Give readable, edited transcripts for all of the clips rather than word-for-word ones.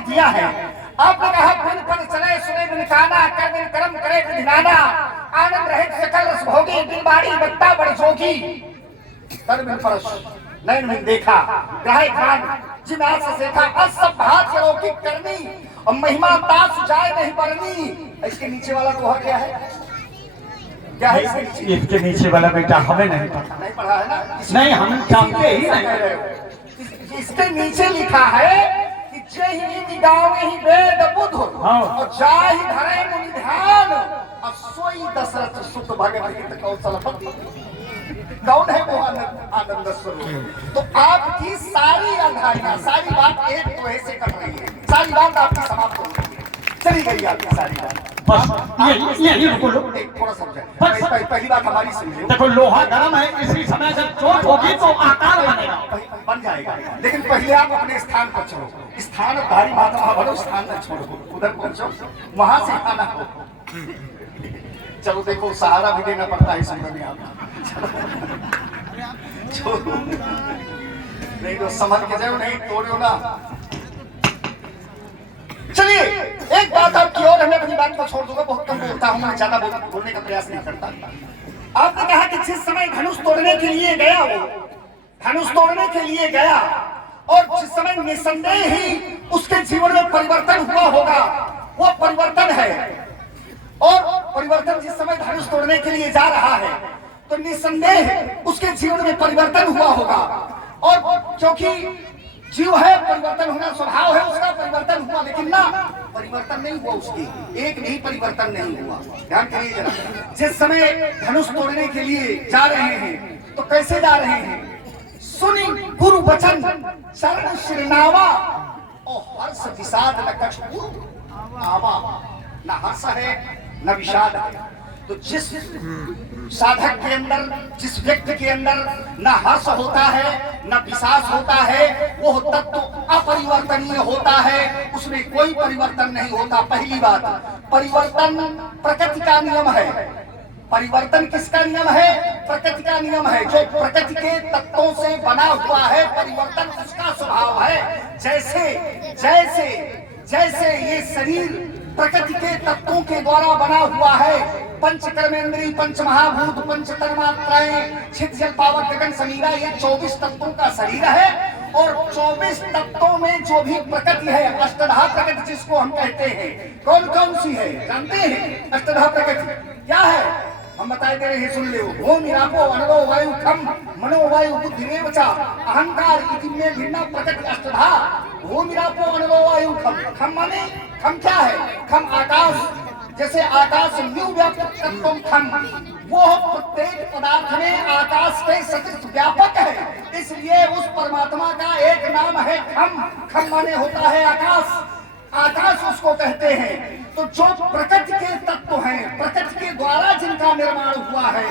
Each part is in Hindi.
आपने दिया है। आपने कहा बिन पर चले सुने बिन खाना, कर बिन कर्म करे बिन ध्याना, आनंद रहित सकल रस भोगी, बिन बाड़ी बत्ता बड़ जोगी, कर बिन परश नैन बिन देखा, ग्राहे खान जिन आस सेखा, असब भात अलौकिक करनी और महिमा तास जाए नहीं बरनी। इसके नीचे वाला दोहा क्या है? क्या है इसके नीचे? इसके नीचे वाला बेटा हमें नहीं पता। नहीं पढ़ा है ना? नहीं, हम जानते ही नहीं। इसके नीचे लिखा है कि जहि गावे ही वेद बुध और जाहि धरे मुनि ध्यान, और सोई दशरथ सुत भगत हित कौशलपति। कौन है वो आनंद स्वरूप? तो आपकी सारी अधारियां, सारी बात एक दोहे से कट रही है, सारी बात आपकी समाप्त हो रही है, चली गई आपकी सारी बात। बस यही रुको, एक थोड़ा समझे। पहली बात हमारी समझो। देखो लोहा गर्म है, इसी समय जब चोट होगी तो आकार बनेगा, बन जाएगा। लेकिन पहले आप अपने स्थान पर चलो, स्थान भारी माता भरो, स्थान न छोड़ो, उधर पहुंचो, वहां से आना हो। चलो देखो सहारा भी देना पड़ता है समय में, आप नहीं तो समझ के जाओ, नहीं तोड़ो ना। चलिए एक बात आपकी और, हमें अपनी बात को छोड़ दूंगा, बहुत कम बोलता हूं मैं, ज्यादा बोलने का प्रयास नहीं करता। आपने कहा कि जिस समय धनुष तोड़ने के लिए गया, वो धनुष तोड़ने के लिए गया, और जिस समय निसंदेह ही उसके जीवन में परिवर्तन हुआ होगा, वो परिवर्तन है। और परिवर्तन जिस समय धनुष तोड़ने के लिए जा रहा है तो निसंदेह उसके जीवन में परिवर्तन हुआ होगा। और क्योंकि जीव है, परिवर्तन होना स्वभाव है उसका, परिवर्तन हुआ, लेकिन ना परिवर्तन नहीं हुआ उसकी, एक नहीं परिवर्तन नहीं हुआ। ध्यान करिए जरा, जिस समय धनुष तोड़ने के लिए जा रहे हैं तो कैसे जा रहे हैं? सुनी गुरु वचन चरण शिरनावा, और हर्ष विषाद न कछ आवा। न हर्ष है न विषाद है। तो जिस साधक के अंदर, जिस व्यक्ति के अंदर न हर्ष होता है न विषाद होता है, वो तत्व तो अपरिवर्तनीय होता है, उसमें कोई परिवर्तन नहीं होता। पहली बात, परिवर्तन प्रकृति का नियम है। परिवर्तन किसका नियम है? प्रकृति का नियम है। जो प्रकृति के तत्वों से बना हुआ है, परिवर्तन उसका स्वभाव है। जैसे जैसे जैसे ये शरीर प्रकृति के तत्वों के द्वारा बना हुआ है, पंच कर्मेंद्रिय, पंच महाभूत, पंच तन्मात्राएं, छिद जल पावक गगन समीरा, ये 24 तत्वों का शरीर है। और 24 तत्वों में जो भी प्रकृति है, अष्टधा प्रकृति जिसको हम कहते हैं, कौन कौन सी है जानते हैं? अष्टधा प्रकृति क्या है हम बताए दे रहे हैं, सुन लो। भूमि रापो अनलो वायु खम मनो वायु बुद्धि रेवचा, अहंकार इति में भिन्न प्रकृति अष्टधा। भूमि रापो अनलो वायु खम, खम माने, खम क्या है? खम आकाश, जैसे आकाश न्यू व्यापक तत्व खम, वो प्रत्येक पदार्थ में आकाश के सदृश व्यापक है। इसलिए उस परमात्मा का एक नाम है खम। खम माने होता है आकाश, आकाश उसको कहते हैं। तो जो प्रकृति के तत्व हैं, प्रकृति के द्वारा जिनका निर्माण हुआ है,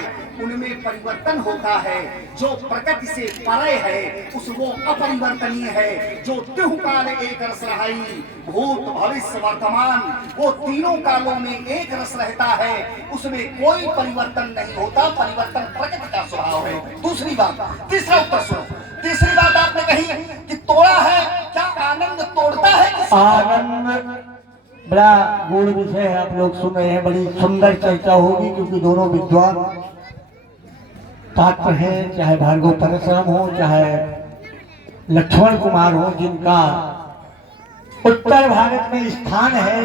उनमें परिवर्तन होता है। जो प्रकृति से परे है उस वो अपरिवर्तनीय है। जो त्यों काल एक रस रहाई, भूत भविष्य वर्तमान, वो तीनों कालों में एक रस रहता है, उसमें कोई परिवर्तन नहीं होता। परिवर्तन प्रकृति का स्वभाव है। दूसरी बात, तीसरा उत्तर सुनो। तीसरी बात आपने कही कि तोड़ा है, क्या आनंद तोड़ता है? आनंद बड़ा गूढ़ विषय है, आप लोग सुन रहे हैं, बड़ी सुंदर चर्चा होगी, क्योंकि दोनों विद्वान पात्र हैं, चाहे भार्गव परशुराम हो चाहे लक्ष्मण कुमार हो, जिनका उत्तर भारत में स्थान है।